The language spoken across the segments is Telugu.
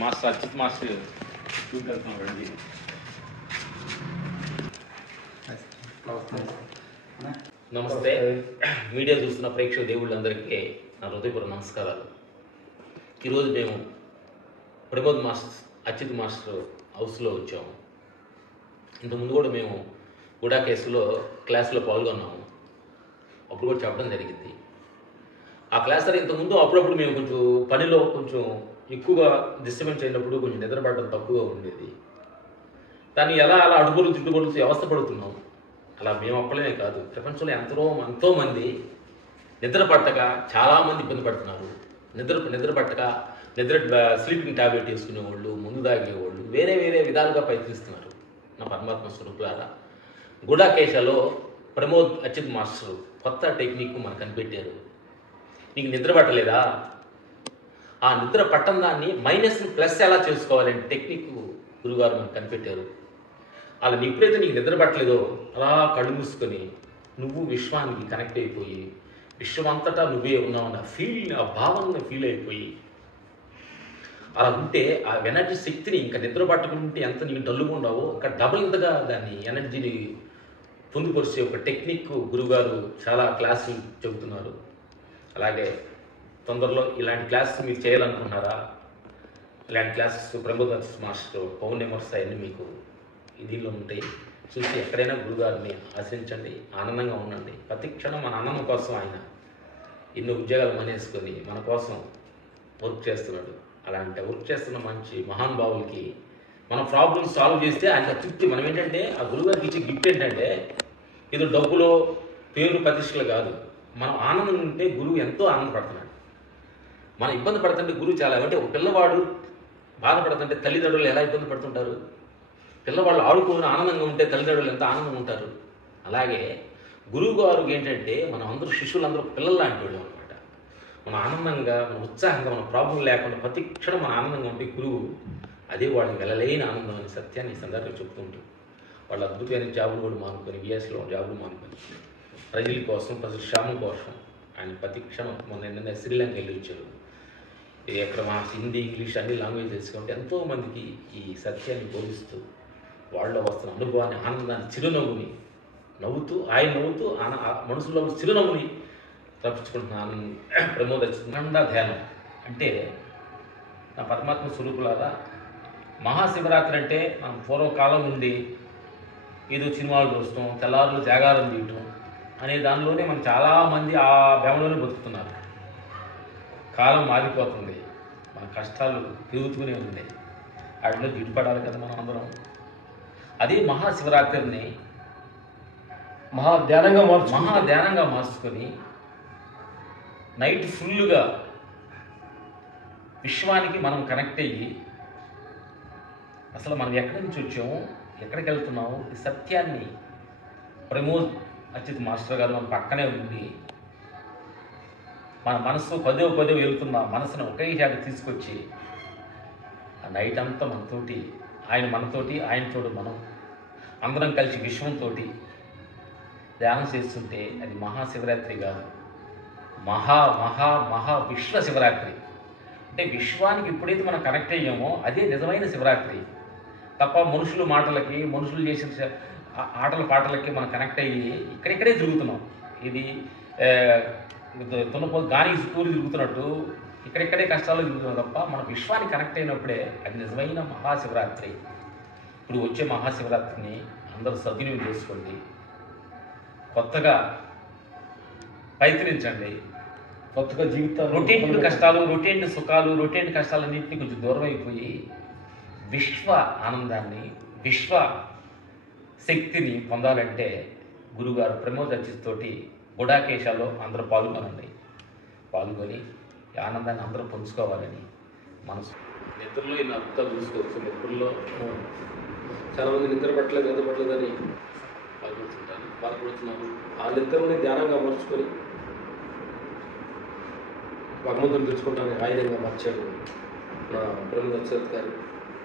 మాస్టర్ అచ్యుత్ మాస్టర్ చూపెళ్తున్నాం రండి. నమస్తే. మీడియా చూస్తున్న ప్రేక్షక దేవుళ్ళందరికీ నా హృదయపూర్వక నమస్కారాలు. ఈరోజు మేము ప్రమోద్ మాస్టర్ అచ్యుత్ మాస్టర్ హౌస్లో వచ్చాము. ఇంతకుముందు కూడా మేము గుడా కేసులో క్లాస్లో పాల్గొన్నాము. అప్పుడు కూడా చెప్పడం జరిగింది. ఆ క్లాస్ సార్ ఇంతకుముందు అప్పుడప్పుడు మేము కొంచెం పనిలో కొంచెం ఎక్కువగా డిస్టర్బెన్స్ అయినప్పుడు కొంచెం నిద్రపడడం తక్కువగా ఉండేది. దాన్ని ఎలా అలా అడుగులు తిట్టుబడుతూ వ్యవస్థ పడుతున్నాం. అలా మేము ఒక్కళ్ళనే కాదు, ప్రపంచంలో ఎంతోమంది నిద్ర పట్టక చాలామంది ఇబ్బంది పడుతున్నారు. నిద్ర పట్టక స్లీపింగ్ ట్యాబ్లెట్ వేసుకునేవాళ్ళు, ముందు తాగేవాళ్ళు, వేరే వేరే విధాలుగా ప్రయత్నిస్తున్నారు. నా పరమాత్మ స్వరూపులారా, గుడాకేశలో ప్రమోద్ అచ్యుత్ మాస్టర్ కొత్త టెక్నిక్ మనకు కనిపెట్టారు. నీకు నిద్ర పట్టలేదా? ఆ నిద్ర పట్టం దాన్ని మైనస్ని ప్లస్ ఎలా చేసుకోవాలంటే టెక్నిక్ గురుగారు మనకు కనిపెట్టారు. అలా ఎప్పుడైతే నీకు నిద్ర పట్టలేదో అలా కళ్ళు మూసుకొని నువ్వు విశ్వానికి కనెక్ట్ అయిపోయి విశ్వమంతటా నువ్వే ఉన్నావు ఆ భావనని ఫీల్ అయిపోయి అలా ఉంటే ఆ ఎనర్జీ శక్తిని ఇంకా నిద్ర పట్టుకుంటే ఎంత నీకు డల్లుగా ఉండవో ఇంకా డబుల్ ఇంతగా దాన్ని ఎనర్జీని పొందుపరిచే ఒక టెక్నిక్ గురుగారు చాలా క్లాసులు చెబుతున్నారు. అలాగే తొందరలో ఇలాంటి క్లాసెస్ మీరు చేయాలనుకుంటున్నారా? ఇలాంటి classes Pramod master pawn numbers అవన్నీ మీకు దీనిలో ఉంటాయి. చూసి ఎక్కడైనా గురుగారిని ఆశ్రయించండి, ఆనందంగా ఉండండి. ప్రతి క్షణం మన ఆనందం కోసం ఆయన ఎన్నో ఉద్యోగాలు మానేసుకొని మన కోసం వర్క్ చేస్తున్నాడు. అలాంటి వర్క్ చేస్తున్న మంచి మహానుభావులకి మన ప్రాబ్లమ్స్ సాల్వ్ చేస్తే ఆయన తృప్తి. మనం ఏంటంటే ఆ గురుగారికి ఇచ్చే గిఫ్ట్ ఏంటంటే ఏదో డబ్బులో పేరు ప్రతిష్టలు కాదు. మనం ఆనందం ఉంటే గురువు ఎంతో ఆనందపడుతున్నాడు. మనం ఇబ్బంది పడుతుంటే గురువు చాలా, అంటే ఒక పిల్లవాడు బాధపడుతుంటే తల్లిదండ్రులు ఎలా ఇబ్బంది పడుతుంటారు? పిల్లవాళ్ళు ఆడుకుని ఆనందంగా ఉంటే తల్లిదండ్రులు ఎంత ఆనందంగా ఉంటారు. అలాగే గురువు గారు ఏంటంటే మనం అందరూ శిష్యులందరూ పిల్లలు లాంటి వాళ్ళు అనమాట. మన ఆనందంగా, మన ఉత్సాహంగా, మన ప్రాబ్లం లేకుండా ప్రతి క్షణం మన ఆనందంగా ఉంటే గురువు అదే వాళ్ళకి వెళ్ళలేని ఆనందం అనే సత్యాన్ని ఈ సందర్భంగా చెప్తుంటారు. వాళ్ళు అద్భుతమైన జాబులు కూడా మానుకొని, విఎస్లో జాబులు మానుకొని ప్రజల కోసం, ప్రజల క్షేమం కోసం ఆయన ప్రతి క్షణం మొన్న శ్రీలంక వెళ్ళి వచ్చారు. ఎక్కడ మా హిందీ, ఇంగ్లీష్ అన్ని లాంగ్వేజ్ తెలుసుకుంటే ఎంతోమందికి ఈ సత్యాన్ని బోధిస్తూ వాళ్ళలో వస్తున్న అనుభవాన్ని, ఆనందాన్ని, చిరునవ్వుని నవ్వుతూ మనసులో చిరునవ్వుని రప్పించుకుంటున్నాను. ప్రమోద్ అచ్యుత్ ధ్యానం అంటే నా పరమాత్మ స్వరూపులారా, మహాశివరాత్రి అంటే మనం పూర్వకాలం నుండి ఏదో సినిమాలు చూస్తాం, తెల్లారులు జాగారం తీయటం అనే దానిలోనే మనం చాలామంది ఆ భ్రమలోనే బతుకుతున్నారు. కాలం మారిపోతుంది, మన కష్టాలు పెరుగుతూనే ఉన్నాయి. వాటిలో దిట్టుపడాలి కదా మనం అందరం. అదే మహాశివరాత్రిని మహాధ్యానంగా మార్చుకొని నైట్ ఫుల్గా విశ్వానికి మనం కనెక్ట్ అయ్యి అసలు మనం ఎక్కడి నుంచి వచ్చాము, ఎక్కడికి వెళ్తున్నాము, ఈ సత్యాన్ని ప్రమోద్ అచ్యుత్ మాస్టర్ గారు మన పక్కనే ఉండి మన మనసు పదే వెళ్తున్న మనసును ఒకే జాగా తీసుకొచ్చి ఆ నైట్ అంతా మనతోటి, ఆయనతోటి మనం అందరం కలిసి విశ్వంతో ధ్యానం చేస్తుంటే అది మహాశివరాత్రి కాదు, మహా విశ్వ శివరాత్రి. అంటే విశ్వానికి ఎప్పుడైతే మనం కనెక్ట్ అయ్యామో అదే నిజమైన శివరాత్రి తప్ప మనుషులు మాటలకి, మనుషులు చేసిన ఆటల పాటలకి మనం కనెక్ట్ అయ్యి ఇక్కడిక్కడే తిరుగుతున్నాం. ఇది తున్నపో గానికి చుట్టూరు తిరుగుతున్నట్టు ఇక్కడిక్కడే కష్టాలు తిరుగుతున్నాం తప్ప మన విశ్వానికి కనెక్ట్ అయినప్పుడే అది నిజమైన మహాశివరాత్రి. ఇప్పుడు వచ్చే మహాశివరాత్రిని అందరూ సద్వినియోగం చేసుకోండి, కొత్తగా ప్రయత్నించండి. కొత్తగా జీవితాలు, రొటీన్ కష్టాలు, రొటీన్ సుఖాలు, రొటీన్ కష్టాలన్నింటినీ కొంచెం దూరం అయిపోయి విశ్వ ఆనందాన్ని, విశ్వ శక్తిని పొందాలంటే గురుగారు ప్రమోద్ అచ్యుత్ తోటి గుడాకేశాలో అందరూ పాల్గొని ఈ ఆనందాన్ని అందరూ పంచుకోవాలని మనసు. నిద్రలో ఈ అద్భుతాలు చూసుకోవచ్చు. నిద్రలో చాలామంది నిద్ర పట్టలేదని బాధపడుతున్నారు. ఆ నిద్రని ధ్యానంగా మార్చుకొని భగవంతుని తెలుసుకుంటానికి ఆయుధంగా మార్చాడు నా ప్రమోద్ అచ్యుత్ గారు.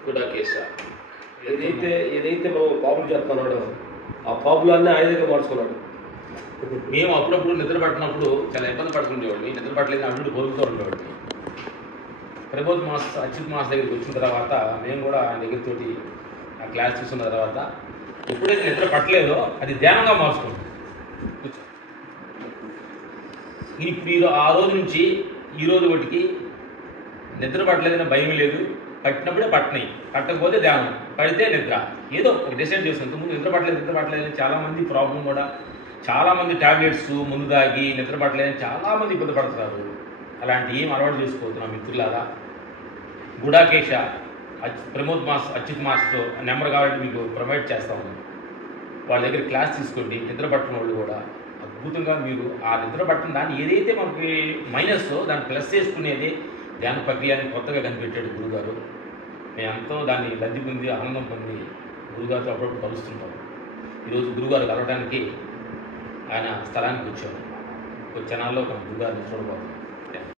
గుడాకేశ ఏదైతే మనం పాపులు చేస్తున్నాడో ఆ పాపులన్నీ ఆయుధంగా మార్చుకున్నాడు. మేము అప్పుడప్పుడు నిద్ర పట్టినప్పుడు చాలా ఇబ్బంది పడుతుండేవాడిని. నిద్ర పట్టలేదు అడ్డు బోలుతూ ఉండేవాడిని. ప్రబోధ్ అచ్యుత్ మాస్ దగ్గరికి వచ్చిన తర్వాత మేము కూడా ఆయన దగ్గరతోటి ఆ క్లాస్ చూసిన తర్వాత ఎప్పుడైతే నిద్ర పట్టలేదో అది ధ్యానంగా మార్చుకుంటాం. ఇప్పుడు ఆ రోజు నుంచి ఈ రోజు ఒకటికి నిద్ర పట్టలేదనే భయం లేదు. పట్టినప్పుడే పట్టినాయి, పట్టకపోతే ధ్యానం, పడితే నిద్ర, ఏదో ఒక డిసైడ్ చేస్తాం. ఇంతకుముందు నిద్ర పట్టలేదు చాలామంది ప్రాబ్లం కూడా, చాలామంది ట్యాబ్లెట్స్ ముందు దాగి నిద్ర పట్టలేదని చాలామంది ఇబ్బంది పడుతున్నారు. అలాంటి ఏం అలవాటు చేసుకోతున్నాం మిత్రులారా. గుడాకేశ ప్రమోద్ అచ్యుత్ మాస్తో నెంబర్ కావాలంటే మీకు ప్రొవైడ్ చేస్తాము. వాళ్ళ దగ్గర క్లాస్ తీసుకోండి. నిద్ర పట్టిన వాళ్ళు కూడా అద్భుతంగా మీరు ఆ నిద్ర పట్టిన దాన్ని ఏదైతే మనకి మైనస్ దాన్ని ప్లస్ చేసుకునేది ధ్యాన ప్రక్రియని కొత్తగా కనిపెట్టాడు గురుగారు. మేము ఎంతో దాన్ని లబ్ధి పొంది ఆనందం పొంది గురుగారితో అప్పుడప్పుడు కలుస్తుంటాం. ఈరోజు గురుగారు కలవడానికి ఆయన స్థలానికి వచ్చాము. కొద్ది క్షణాల్లో ఒక గురుగారిని చూడబోతున్నాం.